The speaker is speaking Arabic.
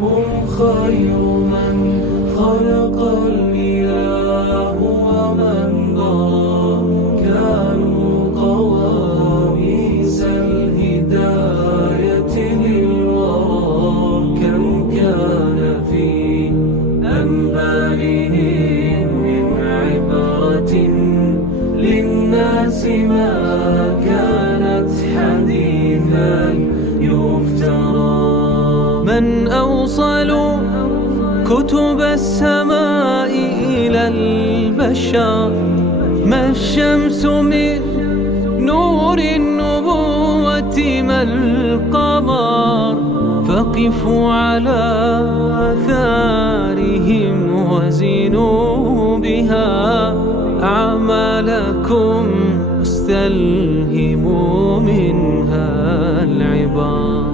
هم خير من خلق الإله ومن ضرى، كانوا قواميس الهداية للورى. كم كان في أنبالهم من عبرة للناس، ما كانت حديثا يفترى. من أوصل كتب السماء إلى البشر، ما الشمس من نور النبوة ما القمر. فقفوا على آثارهم وزنوا بها أعمالكم، واستلهموا منها العبر.